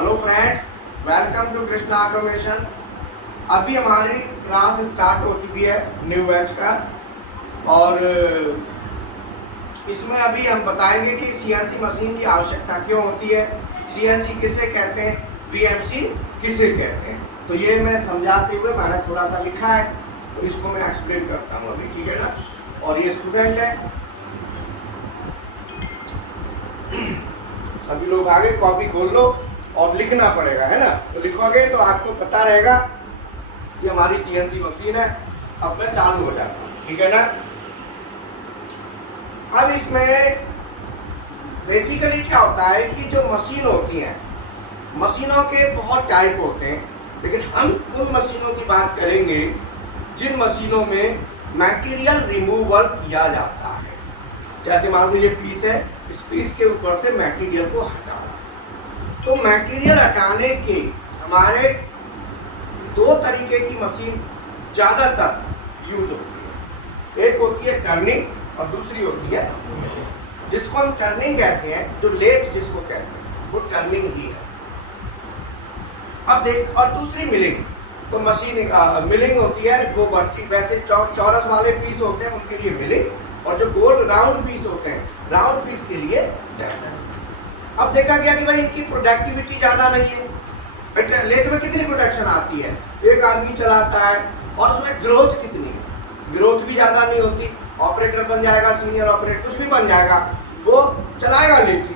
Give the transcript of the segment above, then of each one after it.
Hello friend, welcome to Krishna automation. अभी हमारी class start हो चुकी है न्यू बैच का, और इसमें अभी हम बताएंगे कि सीएनसी मशीन की आवश्यकता क्यों होती है, सीएनसी किसे कहते हैं, बीएमसी किसे कहते हैं। तो ये मैं समझाते हुए मैंने थोड़ा सा लिखा है, तो इसको मैं एक्सप्लेन करता हूँ अभी, ठीक है ना। और ये स्टूडेंट है, सभी लोग आगे कॉपी खोल लो और लिखना पड़ेगा, है ना। तो लिखोगे तो आपको पता रहेगा कि हमारी सीएनसी मशीन है, अब मैं चालू हो जाता हूँ, ठीक है ना। अब इसमें बेसिकली क्या होता है कि जो मशीन होती हैं, मशीनों के बहुत टाइप होते हैं, लेकिन हम उन मशीनों की बात करेंगे जिन मशीनों में मटेरियल रिमूवल किया जाता है। जैसे मान लो ये पीस है, इस पीस के ऊपर से मटेरियल को हटाना। तो मटेरियल हटाने के हमारे दो तरीके की मशीन ज़्यादातर यूज होती है। एक होती है टर्निंग और दूसरी होती है जिसको हम टर्निंग कहते हैं, जो लेथ जिसको कहते हैं वो टर्निंग ही है। अब देख, और दूसरी मिलिंग। तो मशीन मिलिंग होती है, वो वैसे चौरस वाले पीस होते हैं उनके लिए मिलिंग, और जो गोल राउंड पीस होते हैं, राउंड पीस के लिए टर्निंग। अब देखा गया कि भाई इनकी प्रोडक्टिविटी ज़्यादा नहीं है। लेथ में कितनी प्रोडक्शन आती है, एक आदमी चलाता है, और उसमें ग्रोथ कितनी है, ग्रोथ भी ज़्यादा नहीं होती। ऑपरेटर बन जाएगा, सीनियर ऑपरेटर कुछ भी बन जाएगा, वो चलाएगा लेथ ही,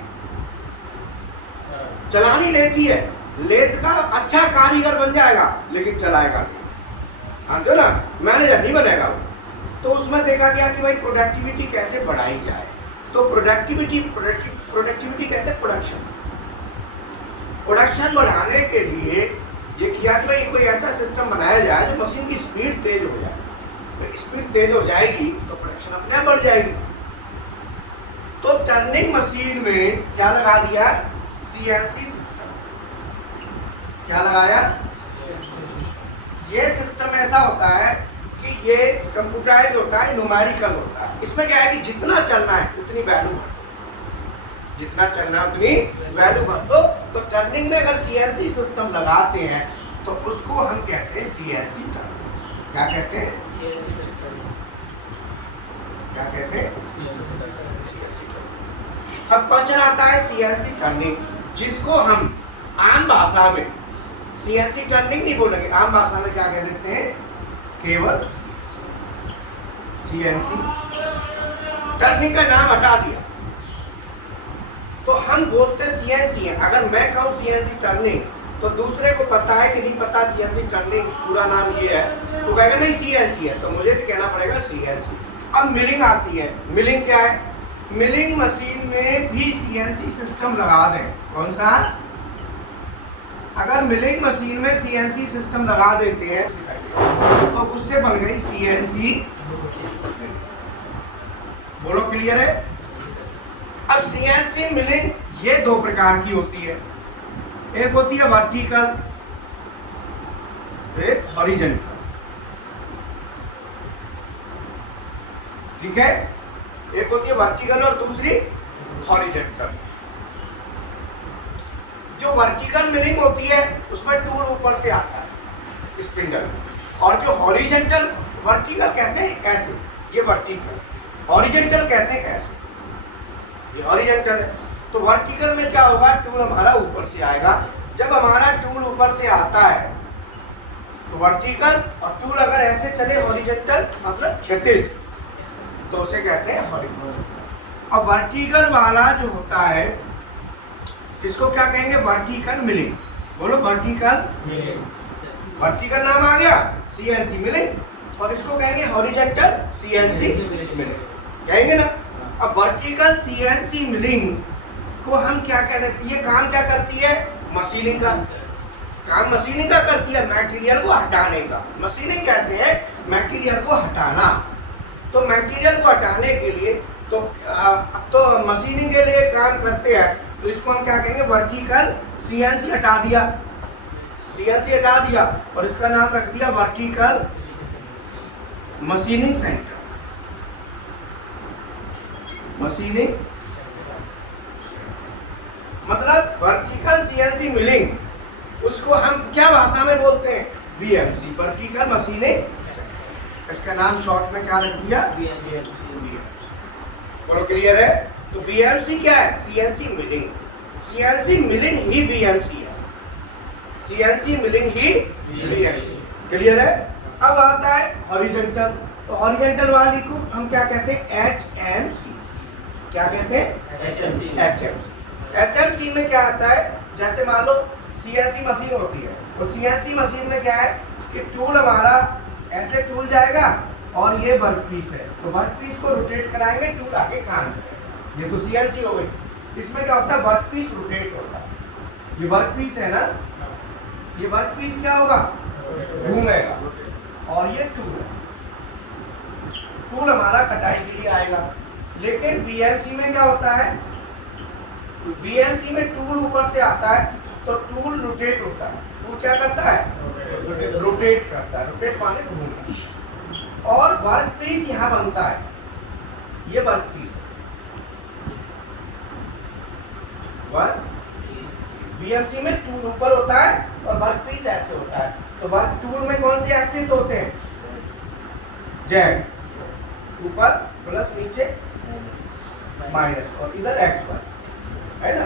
चलानी लेथ ही है। लेथ का अच्छा कारीगर बन जाएगा लेकिन चलाएगा नहीं, जानते हो ना, मैनेजर नहीं बनेगा वो। तो उसमें देखा गया कि भाई प्रोडक्टिविटी कैसे बढ़ाई जाए। तो प्रोडक्टिविटी कहते हैं प्रोडक्शन। प्रोडक्शन बढ़ाने के लिए ये किया कि भाई कोई ऐसा सिस्टम बनाया जाए जो मशीन की स्पीड तेज हो जाए। तो स्पीड तेज हो जाएगी तो प्रोडक्शन अपने आप बढ़ जाएगी। तो टर्निंग मशीन में क्या लगा दिया, सीएनसी सिस्टम। क्या लगाया, ये सिस्टम ऐसा होता है कि ये कंप्यूटराइज होता है, न्यूमेरिकल होता है। इसमें क्या है कि जितना चलना है उतनी वैल्यू भर दो, जितना चलना है उतनी वैल्यू भर दो। तो टर्निंग में अगर सीएनसी सिस्टम लगाते हैं तो उसको हम कहते हैं सीएनसी टर्निंग। क्या कहते हैं, क्या कहते हैं, सीएनसी टर्निंग। अब क्वेश्चन आता है सीएनसी टर्निंग, जिसको हम आम भाषा में सीएनसी टर्निंग नहीं बोलेंगे, आम भाषा में क्या कह देते हैं, केवल सीएनसी टर्निंग का नाम हटा दिया तो हम बोलते सीएनसी है। अगर मैं कहूँ सीएनसी टर्निंग तो दूसरे को पता है कि नहीं पता सीएनसी टर्निंग पूरा नाम ये है, तो कहेगा नहीं सीएनसी है, तो मुझे भी कहना पड़ेगा सीएनसी। अब मिलिंग आती है। मिलिंग क्या है, मिलिंग मशीन में भी सीएनसी सिस्टम लगा दें। कौन सा, अगर मिलिंग मशीन में सीएनसी सिस्टम लगा देते हैं तो उससे बन गई सीएनसी। बोलो क्लियर है। अब सीएनसी मिलिंग ये दो प्रकार की होती है, एक होती है वर्टिकल, एक हॉरिजॉन्टल, ठीक है। एक होती है वर्टिकल और दूसरी हॉरिजॉन्टल। जो वर्टिकल मिलिंग होती है उसमें टूल ऊपर से आता है स्पिंडल, और जो हॉरिजॉन्टल, वर्टिकल कहते हैं ऐसे, ये वर्टिकल, हॉरिजॉन्टल कहते हैं ऐसे, ये हॉरिजॉन्टल है। तो वर्टिकल में क्या होगा, टूल हमारा ऊपर से आएगा। जब हमारा टूल ऊपर से आता है तो वर्टिकल, और टूल अगर ऐसे चले हॉरिजॉन्टल मतलब क्षैतिज, तो उसे कहते हैं हॉरिजॉन्टल। अब वर्टिकल वाला जो होता है इसको क्या कहेंगे, वर्टिकल मिलिंग। बोलो वर्टिकल मिलिंग, वर्टिकल नाम आ गया सीएनसी मिलिंग, और इसको कहेंगे हॉरिजॉन्टल सीएनसी मिलिंग, कहेंगे ना। अब वर्टिकल सीएनसी मिलिंग को हम क्या कहते हैं, ये काम क्या करती है, मशीनिंग का काम, मशीनिंग का करती है, मटेरियल को हटाने का। मशीनिंग कहते हैं मटेरियल को हटाना। तो मटेरियल को हटाने के लिए तो मशीनिंग के लिए काम करते हैं, तो इसको हम क्या कहेंगे, वर्टिकल सीएनसी हटा दिया, सीएनसी हटा दिया, और इसका नाम रख दिया वर्टिकल मशीनिंग सेंटर, मशीनिंग मतलब वर्टिकल वर्टिकल सीएनसी मिलिंग, उसको हम क्या भाषा में बोलते हैं? BMC, vertical machining. इसका नाम शॉर्ट में क्या रख दिया? बीएमसी। बोलो क्लियर है? तो बीएमसी क्या है? CNC milling. सीएनसी मिलिंग ही बीएमसी है, सीएनसी मिलिंग ही बीएमसी। क्लियर है? अब आता है हॉरिजॉन्टल। तो हॉरिजॉन्टल वाली को हम क्या कहते हैं? एचएमसी। क्या कहते हैं? एचएमसी। एचएमसी में क्या आता है? जैसे मान लो सीएनसी मशीन होती है, तो सीएनसी मशीन में क्या है कि टूल हमारा ऐसे टूल जाएगा और ये वर्क पीस है, तो वर्क पीस को रोटेट कराएंगे, टूल आगे काम करेगा। ये तो सीएनसी हो गई। इसमें क्या होता है? वर्क पीस रोटेट होता है। ये वर्क पीस है ना, ये वर्क पीस क्या होगा? घूमेगा। और ये टूल है, टूल हमारा कटाई के लिए आएगा। लेकिन बीएमसी में क्या होता है? बीएमसी में टूल ऊपर से आता है तो टूल रोटेट होता है। टूल क्या करता है? रोटेट करता है। रोटेट माने घूमना। और वर्क पीस यहाँ बनता है, ये वर्क पीस है। वर्क बीएमसी में टूल ऊपर होता है और वर्क पीस ऐसे होता है। तो वर्क टूल में कौन से एक्सिस होते हैं? जेड, ऊपर प्लस, नीचे माइनस, और इधर एक्स वाई है ना,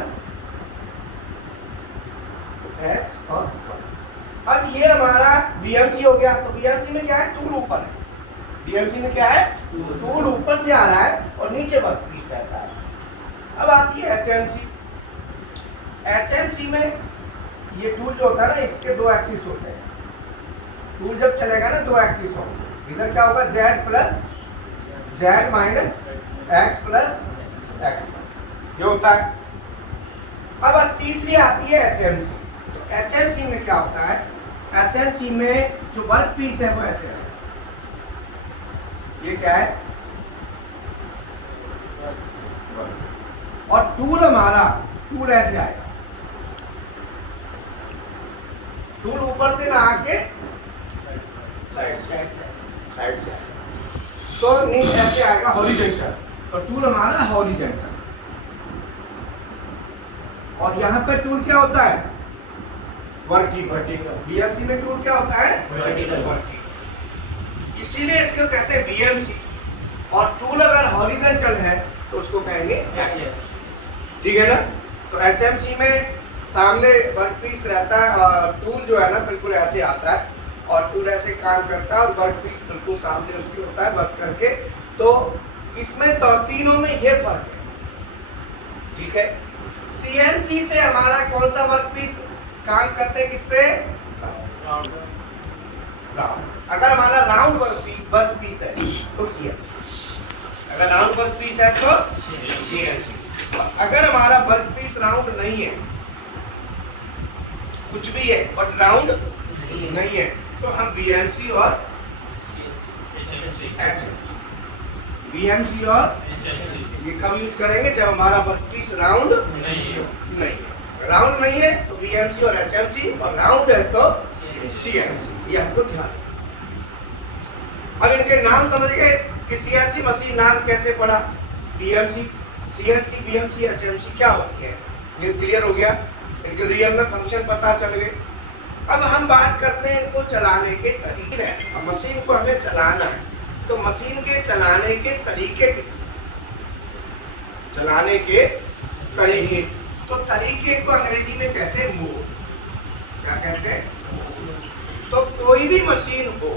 एक्स और वाई। अब ये हमारा बीएमसी हो गया। तो बीएमसी में क्या है? टूल ऊपर है। बीएमसी में क्या है? टूल ऊपर से आ रहा है और नीचे वर्क पीस रहता है। अब आती है एचएमसी। एचएमसी में ये टूल जो होता है ना, इसके दो एक्सिस होते हैं। टूल जब चलेगा ना, दो एक्सिस होंगे। इधर क्या होगा? Z plus Z minus x plus x, ये होता है। अब तीसरी आती है एचएमसी। तो एचएमसी में क्या होता है? एचएमसी में जो वर्क पीस है वो ऐसे है। ये क्या है? और टूल हमारा, टूल ऐसे आएगा। टूल ऊपर से ना आके साइड से आएगा, तो नीचे ऐसे आएगा हॉरिजॉन्टल। तो टूल हमारा हॉरिजॉन्टल। और यहाँ पे टूल क्या होता है? वर्टिकल। बीएमसी में टूल क्या होता है? वर्टिकल। इसीलिए इसको कहते हैं बीएमसी। और टूल अगर हॉरिजॉन्टल है तो उसको कहेंगे एचएमसी। ठीक है ना? तो एचएमसी में सामने वर्कपीस रहता है और टूल जो है ना बिल्कुल ऐसे आता है और टूल ऐसे काम करता है और वर्कपीस बिल्कुल सामने उसके होता है वर्क करके। तो इसमें तो तीनों में ये फर्क है। ठीक है? सीएनसी से हमारा कौन सा वर्कपीस काम करते हैं? किस पे? राउंड। अगर हमारा राउंड वर्कपीस है तो सीएनसी। अगर राउंड वर्कपीस है तो सीएनसी। अगर हमारा वर्कपीस राउंड नहीं है, कुछ भी है बट राउंड नहीं है, तो हम बीएमसी और एचएमसी, बीएमसी और ये कब यूज करेंगे? जब हमारा वर्कपीस राउंड नहीं है। राउंड नहीं है तो बीएमसी और एचएमसी, और राउंड है तो सीएनसी। ये हमको ध्यान। अब इनके नाम समझ गए कि सीएनसी मशीन नाम कैसे पड़ा? बीएमसी, सीएनसी, बीएमसी, एचएमसी क्या होती है? ये क्लियर हो गया। इनके रियल में फंक्शन पता चल गए। अब हम बात करते हैं इनको चलाने के तरीके। अब मशीन को हमें चलाना है, तो मशीन के चलाने के तरीके तो तरीके को अंग्रेजी में कहते हैं मोड। क्या कहते हैं? तो कोई भी मशीन हो,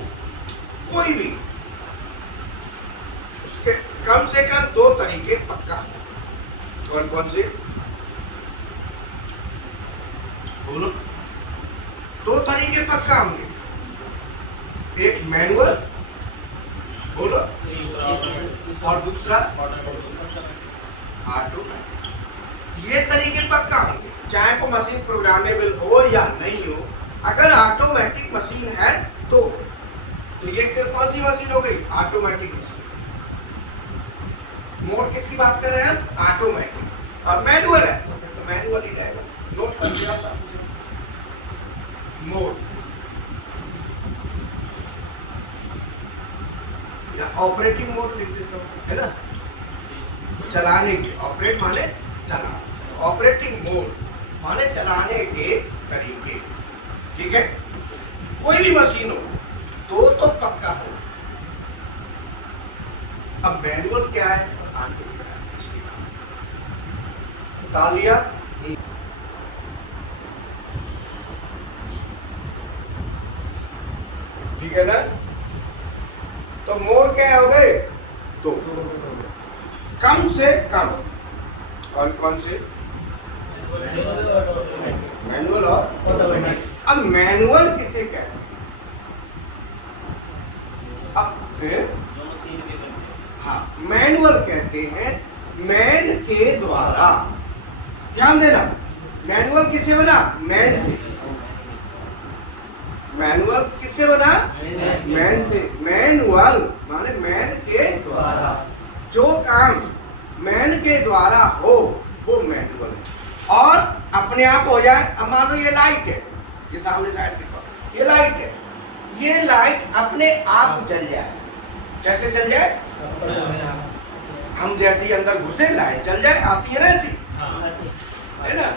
कोई भी, उसके कम से कम दो तरीके पक्का। कौन कौन से? बोलो। दो तरीके पक्का होंगे। एक मैनुअल, बोलो, और दूसरा ऑटोमेटिक। ये तरीके पक्का होंगे, चाहे वो मशीन प्रोग्रामेबल हो या नहीं हो। अगर ऑटोमेटिक मशीन है तो ये कौन सी मशीन हो गई? Automatic machine. मोड किसकी बात कर रहे हैं हम? ऑटोमेटिक। और मैनुअल है तो मैनुअल ही रहेगा। नोट कर लिया साथ से। मोड या ऑपरेटिंग मोड लिख देता हूं, है ना? चलाने के, ऑपरेट माने चला। ऑपरेटिंग मोड माने चलाने के तरीके। ठीक है, कोई भी मशीन हो तो पक्का हो। अब मैनुअल क्या है, ऑटो क्या है, इसकी बता लिया। ठीक है ना, तो मोड क्या हो गए, दो। कम से कम कौन कौन से, मैनुअल और। अब मैनुअल किसे कहते हैं, अब हाँ, मैनुअल कहते हैं मैन के द्वारा। ध्यान देना, मैनुअल किससे बना, मैन से। मैनुअल किससे बना, मैन से। मैनुअल माने मैन के द्वारा, जो काम मैन के द्वारा हो वो मैनुअल है। और अपने आप हो जाए। अब मान लो ये लाइट है, ये सामने लाइट देखो, ये लाइट है, ये लाइट अपने आप जल जाए। कैसे जल जाए, हम जैसे ही अंदर घुसे लाइट जल जाए, आती है ना ऐसी, है ना,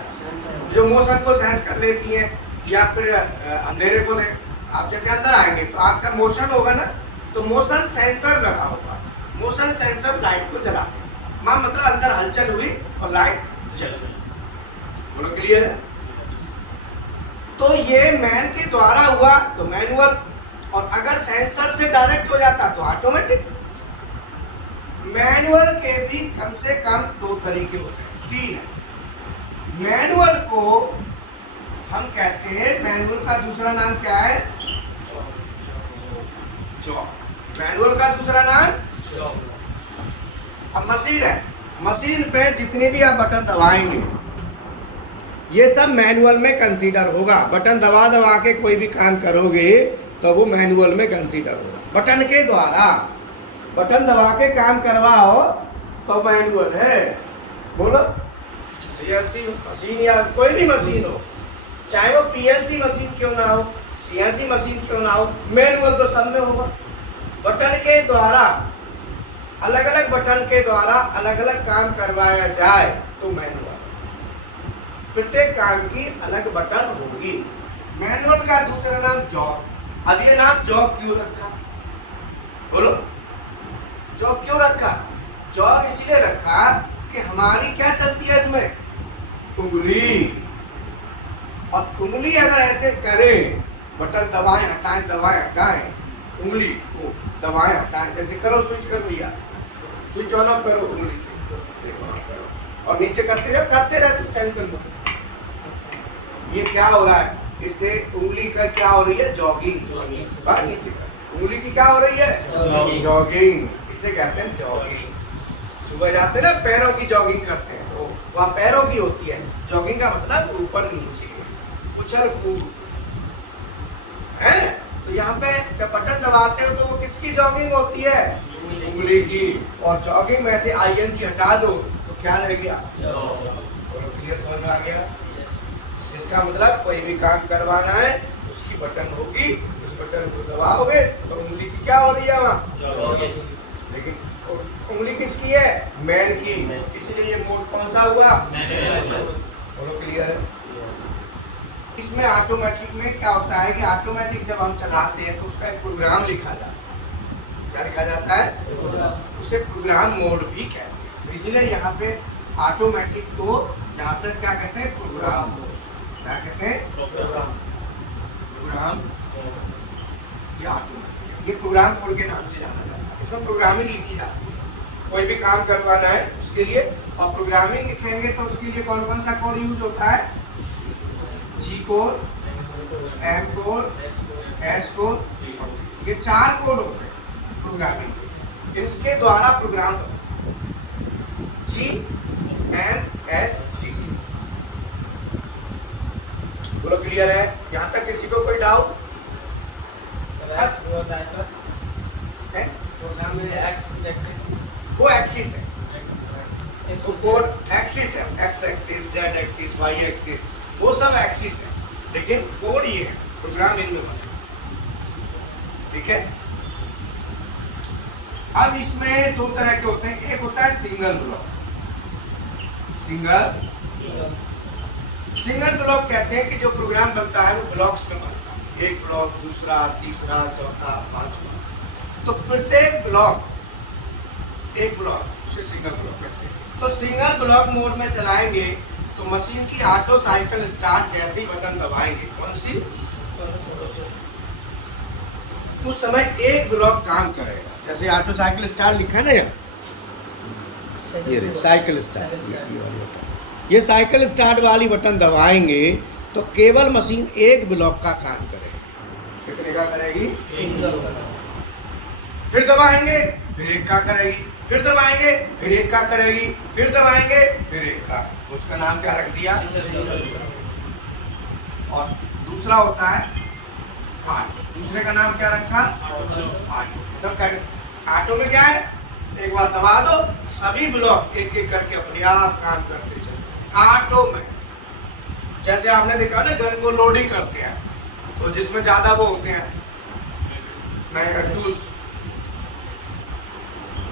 जो मोशन को सेंस कर लेती है, या फिर अंधेरे को दे। आप जैसे अंदर आएंगे तो आपका मोशन होगा ना, तो मोशन सेंसर लगा होगा, मोशन सेंसर लाइट को जला दे। मतलब अंदर हलचल हुई और लाइट जल गई। बोलो क्लियर है। तो ये मैन के द्वारा हुआ तो मैनुअल, और अगर सेंसर से डायरेक्ट हो जाता तो ऑटोमेटिक। मैनुअल के भी कम से कम दो तरीके होते हैं, तीन है। मैनुअल को हम कहते हैं, मैनुअल का दूसरा नाम क्या है, जॉब। मैनुअल का दूसरा नाम जॉब। अब मशीन है, मशीन पे जितने भी आप बटन दबाएंगे ये सब मैनुअल में कंसीडर होगा। बटन दबा दबा के कोई भी काम करोगे तो वो मैनुअल में कंसीडर होगा। बटन के द्वारा बटन दबा के काम करवाओ तो मैनुअल है। बोलो, सीएनसी मशीन या कोई भी मशीन हो, चाहे वो पीएलसी मशीन क्यों ना हो, सीएनसी मशीन क्यों ना हो, मैनुअल तो सब में होगा। बटन के द्वारा, अलग अलग बटन के द्वारा अलग अलग काम करवाया जाए तो मैनुअल। प्रत्येक काम की अलग बटन होगी। मैनुअल का दूसरा नाम जॉब। अब ये नाम जॉब क्यों रखा, बोलो, जॉब क्यों रखा? जॉब इसलिए रखा कि हमारी क्या चलती है इसमें, उंगली। और उंगली अगर ऐसे करें, बटन दबाएं हटाएं दबाएं हटाएं, उंगली को दबाएं हटाएं, जैसे करो, स्विच कर लिया, स्विच ऑन ऑफ करो, उंगली और नीचे करते रहो, करते रहो, टेंशन मत। ये क्या हो रहा है, इससे उंगली का क्या हो रही है, जॉगिंग। नीचे उंगली की क्या हो रही है, जॉगिंग। इसे कहते हैं जॉगिंग। सुबह जाते हैं ना, पैरों की जॉगिंग करते हैं, तो वहाँ पैरों की होती है। जॉगिंग का मतलब ऊपर नीचे, उछल कूद है। तो यहाँ पे जब बटन दबाते हो तो वो किसकी जॉगिंग होती है, उंगली की। और जॉगिंग में से आईएनजी हटा दो तो क्या रह गया, क्लियर समझ में आ गया। इसका मतलब कोई भी काम करवाना है उसकी बटन होगी, उस बटन को दबाओगे तो उंगली की क्या हो रही है वहाँ, लेकिन उंगली किसकी है, मैन की। इसलिए ये मोड कौन सा हुआ, बोलो क्लियर है। इसमें ऑटोमेटिक में क्या होता है कि ऑटोमेटिक जब हम चलाते हैं तो उसका एक प्रोग्राम लिखा जाता है। क्या लिखा जाता है, उसे प्रोग्राम मोड भी कहते हैं। तो इसलिए यहाँ पे ऑटोमेटिक को यहाँ पर क्या कहते हैं, प्रोग्राम मोड। क्या कहते हैं, प्रोग्राम या ऑटोमेटिक। ये प्रोग्राम मोड के नाम से जाना जाता है। इसमें प्रोग्रामिंग लिखी जाती है, कोई भी काम करवाना है उसके लिए। और प्रोग्रामिंग लिखेंगे तो उसके लिए कौन कौन सा कोड यूज होता है, G code, M code, S code. ये 4 कोड होते हैं प्रोग्रामिंग। इनके द्वारा program G, M, S, D. बोलो क्लियर है, यहाँ तक किसी को कोई डाउट? वो एक्सिस है, तो कोड एक्सिस है, x axis, z axis, y axis, वो सब एक्सिस है, लेकिन कोड ये है, प्रोग्राम इनमें बना। ठीक है। अब इसमें 2 तरह के होते हैं। एक होता है single block, single single block कहते हैं कि जो प्रोग्राम बनता है वो ब्लॉक्स में बनता है, एक ब्लॉक, दूसरा, तीसरा, चौथा, पांचवा। तो प्रत्येक ब्लॉक एक ब्लॉक, उसे सिंगल ब्लॉक कहते हैं। तो सिंगल ब्लॉक मोड में चलाएंगे तो मशीन की ऑटो साइकिल स्टार्ट जैसे ही बटन दबाएंगे, कौन सी, उस समय एक ब्लॉक काम करेगा। जैसे ऑटो साइकिल स्टार्ट लिखा है ना यहाँ, ये साइकिल स्टार्ट, ये साइकिल स्टार्ट वाली बटन दबाएंगे तो केवल मशीन एक ब्लॉक का काम करेगी। कितने का करेगी, फिर दबाएंगे फिर एक का करेगी, फिर दबाएंगे फिर एक का करेगी, फिर दबाएंगे फिर एक का। उसका नाम क्या रख दिया। और दूसरा होता है ऑटो, दूसरे का नाम क्या रखा, ऑटो। तो ऑटो में क्या है, एक बार दबा दो सभी ब्लॉक एक एक करके अपने आप काम करते चले। ऑटो में जैसे आपने देखा ना गन को लोडिंग करते हैं तो जिसमें ज्यादा वो होते हैं टूल्स,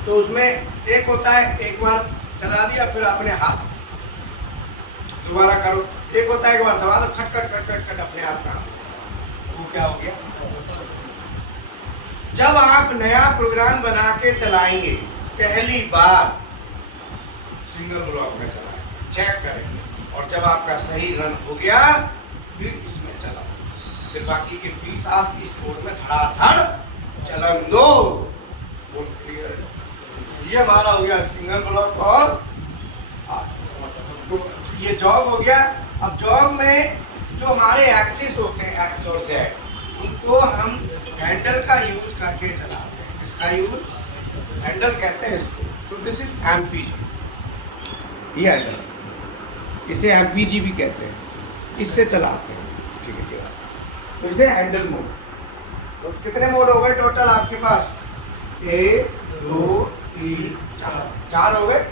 तो उसमें एक होता है एक बार चला दिया फिर अपने हाथ दोबारा करो, एक होता है एक बार दबा दो खट खट खट खट खट अपने आप काम, वो क्या हो गया। जब आप नया प्रोग्राम बना के चलाएंगे पहली बार सिंगल ब्लॉक में चलाएंगे, चेक करेंगे, और जब आपका सही रन हो गया फिर इसमें चलाओ, फिर बाकी के पीस आप इस मोड में धड़ाधड़ चलन दो। बोल क्लियर है। ये हमारा हो गया सिंगल ब्लॉक और ये जॉग हो गया। अब जॉग में जो हमारे एक्सिस होते हैं एक्स और जेड, उनको हम हैंडल का यूज करके चलाते हैं। इसका यूज हैंडल कहते हैं इसको। सो दिस इज एमपीजी, ये हैंडल, इसे एमपीजी भी कहते हैं, इससे चलाते हैं। ठीक है, तो इसे हैंडल मोड। तो कितने मोड हो गए टोटल आपके पास, 1 2 3 4 हो गए।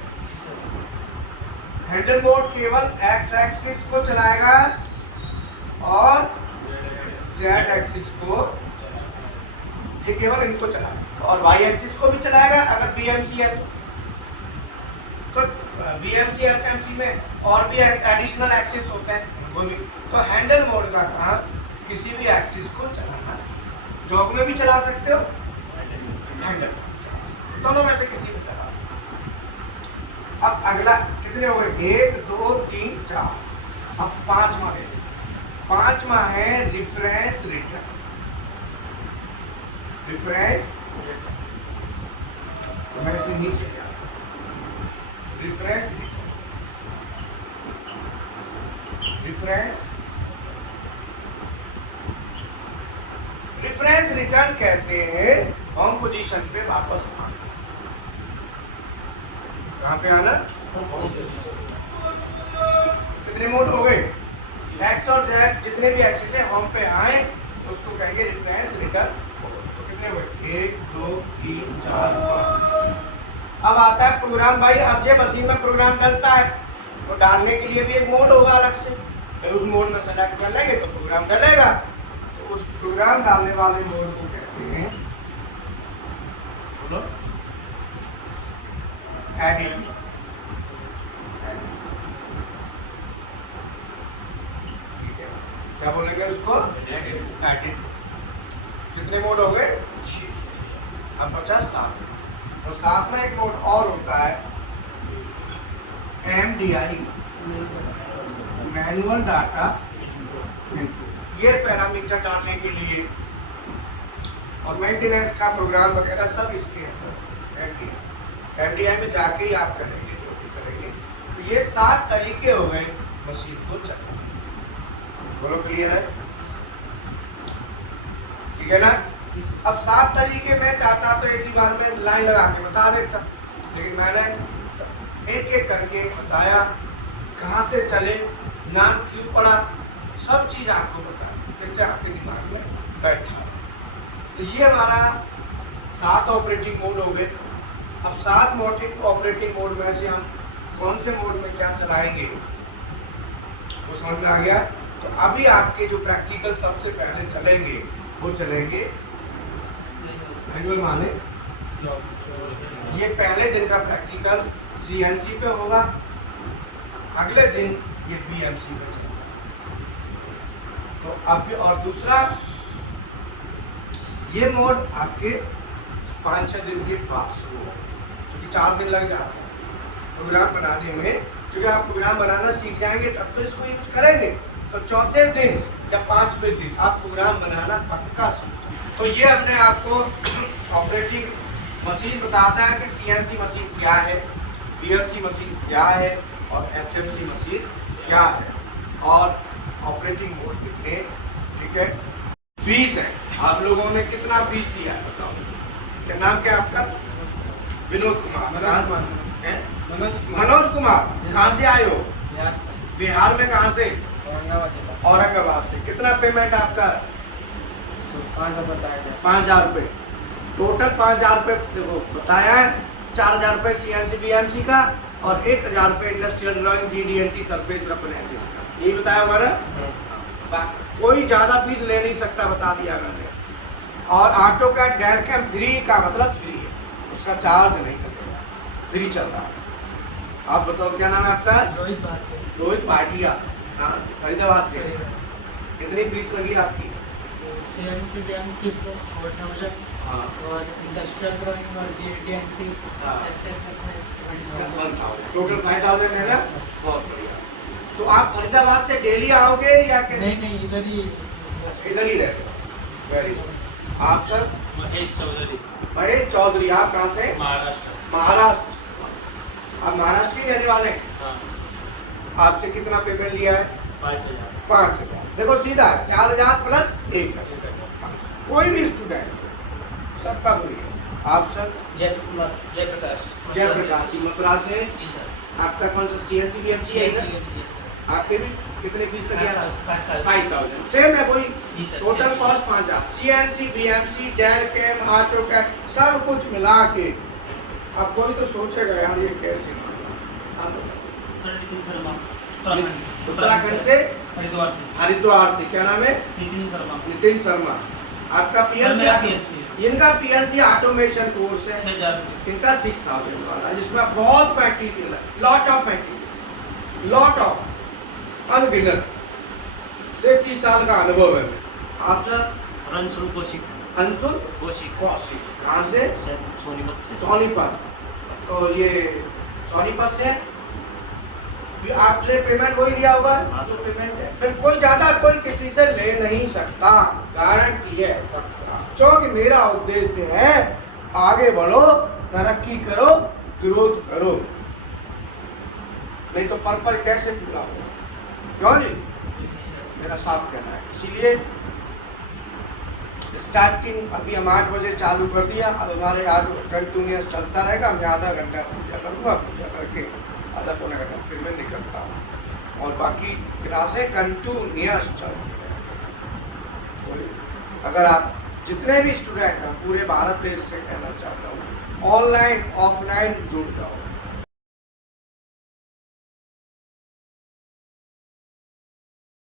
हैंडल मोड केवल एक्स एक्सिस को चलाएगा और जेड एक्सिस को, ये केवल इनको चलाएगा, और वाई एक्सिस को भी चलाएगा अगर बीएमसी है तो बीएमसी एचएमसी में और भी एडिशनल एक्सिस होते हैं उनको भी। तो हैंडल मोड का काम किसी भी एक्सिस को चलाना, जॉग में भी चला सकते हो, हैंडल दोनों में से किसी में चला। अब अगला कितने हो गए, 1 2 3 4। अब पांचवा है रिफरेंस रिटर्न। रिफरेंस, तो मैं इसे नीचे क्या, रिफरेंस रिफरेंस रिटर्न कहते हैं होम पोजीशन पे वापस आना। कहाँ पे आना, कितने मोड हो गए, एक्स और जेड जितने भी एक्सिस है होम पे आए तो उसको कहेंगे रिफरेंस रिटर्न। तो कितने हो गए, 1 2 3 4 5। अब आता है प्रोग्राम भाई। अब जो मशीन में प्रोग्राम डलता है तो डालने के लिए भी एक मोड होगा अलग से, तो उस मोड में सेलेक्ट कर लेंगे तो प्रोग्राम डलेगा। तो उस प्रोग्राम डालने वाले मोड को कहते हैं, बोलो, एडिट। क्या बोलेंगे उसको, एडिट। कितने मोड हो गए, 6। अब बचा 7। और साथ में एक मोड और होता है MDI, मैनुअल डाटा इनपुट। ये पैरामीटर डालने के लिए और मेंटेनेंस का प्रोग्राम वगैरह सब इसके अंदर MDI में जाके ही आप करेंगे जो भी करेंगे। तो ये 7 तरीके हो गए मशीन को चलाने। बोलो क्लियर है, ठीक है ना। अब 7 तरीके मैं चाहता तो एक ही बार में लाइन लगा के बता देता, लेकिन मैंने एक एक करके बताया, कहाँ से चले, नाम क्यों पड़ा, सब चीज़ आपको बताया, जैसे आपके दिमाग में बैठा। तो ये हमारा 7 ऑपरेटिंग मोड हो गए। अब 7 ऑपरेटिंग मोड में से हम कौन से मोड में क्या चलाएंगे वो समझ में आ गया। तो अभी आपके जो प्रैक्टिकल सबसे पहले चलेंगे वो चलेंगे मैनुअल माने, ये पहले दिन का प्रैक्टिकल CNC पे होगा, अगले दिन ये BMC पे चलेगा। तो आपके और दूसरा ये मोड आपके 5-6 दिन के बाद शुरू हो, क्योंकि 4 दिन लग जाते हैं प्रोग्राम बनाने में। क्योंकि आप प्रोग्राम बनाना सीख जाएंगे तब तो इसको यूज करेंगे, तो चौथे दिन या 5वें दिन आप प्रोग्राम बनाना पक्का सीख। तो ये हमने आपको ऑपरेटिंग मशीन बताता है कि CNC मशीन क्या है, PLC मशीन क्या है और HMC मशीन क्या है और ऑपरेटिंग मोड कितने, ठीक है। फीस है, आप लोगों ने कितना फीस दिया है बताओ। क्या नाम क्या आपका? विनोद कुमार। मनोज कुमार। कहाँ से आए हो? बिहार में। कहाँ से? औरंगाबाद से। कितना पेमेंट आपका? 5,000 रुपये टोटल। 5,000 रुपये देखो बताया है। 4,000 रुपये CNC BMC का और 1,000 रुपये इंडस्ट्रियल ड्राइंग GD&T सरफेस रफनेसिस का, यही बताया हमारा। कोई ज़्यादा फीस ले नहीं सकता, बता दिया मैंने। और AutoCAD डेल कैम फ्री का मतलब फ्री है, उसका चार्ज नहीं करेगा, फ्री चल रहा है। आप बताओ क्या नाम है आपका? रोहित भाटिया। हाँ, फरीदाबाद से। कितनी फीस लगी आपकी? CNC BMC 4,000 हाँ, और इंडस्ट्रियल ड्राइंग और GD&T हाँ। सरफेस रफनेस 1,000 टोटल 5,000 है ना। बहुत बढ़िया। तो आप फरीदाबाद से डेली आओगे या कैसे? नहीं इधर ही। अच्छा, इधर ही रहते हो। Very good. आप सर? महेश चौधरी। महेश चौधरी। आप कहाँ से? महाराष्ट्र। महाराष्ट्र। आप महाराष्ट्र के रहने वाले हैं? हाँ। आपसे कितना पेमेंट लिया है? 5,000। 5,000। देखो सीधा 4,000 प्लस 1। कोई भी स्टूडेंट सबका बोलिए। आप सर? जयप्रकाश। जयप्रकाश मथुरा से। जी सर। आपका कौन सा CNC BMC है ना? जी सर। आपके भी कितने फीस लगी? 5,000। 5,000 सेम है कोई। जी sir. Total cost 5,000। CNC BMC Delcam AutoCAD सब कुछ मिला के। अब कोई तो सोचेगा यार ये कैसे। आप बताओ। सर नितिन शर्मा। उत्तराखंड से। हरिद्वार से। हरिद्वार से। क्या नाम है? नितिन शर्मा। नितिन शर्मा। आपका मेरा PLC? PLC। इनका PLC ऑटोमेशन कोर्स है। 6,000। इनका 6,000 वाला, जिसमें बहुत मटेरियल है, lot of material, lot of अनगिनत। 33 साल का अनुभव है। आप सर? अंशुल कौशिक। अंशुल कौशिक। कौशिक। कहाँ से? सोनीपत से। सोनीपत। तो ये सोनीपत से आपने पेमेंट वही लिया होगा? हाँ तो सर। पेमेंट है फिर कोई ज्यादा कोई किसी से ले नहीं सकता, गारंटी है पक्का। क्योंकि मेरा उद्देश्य है आगे बढ़ो, तरक्की करो, ग्रोथ करो, नहीं तो पर्पल कैसे पूरा होगा? क्यों जी? मेरा साफ कहना है। इसीलिए स्टार्टिंग अभी हम 8 बजे चालू कर दिया। अब हमारे आज कंटिन्यूस चलता रहेगा। मैं आधा घंटा पूजा करूँगा, पूजा करके आधा पौना घंटा फिर मैं निकलता हूँ और बाकी क्लासें कंटिन्यूस चलती रहेंगी। तो अगर आप जितने भी स्टूडेंट हैं पूरे भारत देश से कहना चाहता हूँ, ऑनलाइन ऑफलाइन जुड़ जाओ।